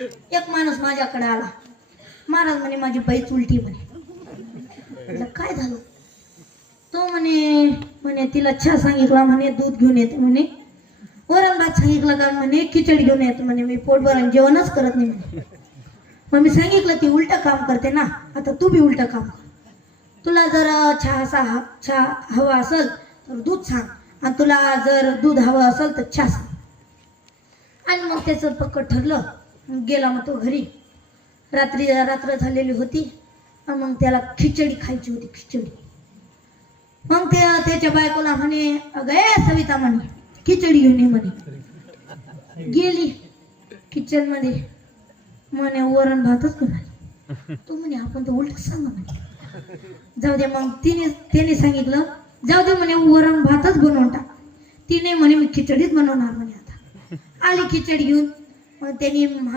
एक माणूस माझ्याकडे आला. महाराज म्हणे माझी बाईच उलटी म्हणे. म्हटलं काय झालं? तो म्हणे म्हणे तिला चहा सांगितला म्हणे, दूध घेऊन येते म्हणे, वरण भात सांगितलं का म्हणे, खिचडी घेऊन येते म्हणे, मी पोटभर जेवणच करत नाही म्हणे. मग मी सांगितलं ती उलट काम करते ना, आता तू बी उलट काम कर. तुला जर चहा हवा असेल तर दूध सांग, आणि तुला जर दूध हवं असेल तर चहा सांग. आणि मग त्याचं पक्क ठरलं. गेला मग तो घरी. रात्र झालेली होती. मग त्याला खिचडी खायची होती, खिचडी. मग त्याच्या बायकोला म्हणे, अगं सविता म्हणे खिचडी घेऊन ये म्हणे. गेली किचन मध्ये, म्हणे वरण भातच बनवला. तो म्हणे आपण तर उलट सांग म्हणे. जाऊ दे. मग त्याने सांगितलं जाऊ दे म्हणे, वरण भातच बनवून टाक. तिने म्हणे मी खिचडीच बनवणार म्हणे. आता आली खिचडी घेऊन. मग त्यांनी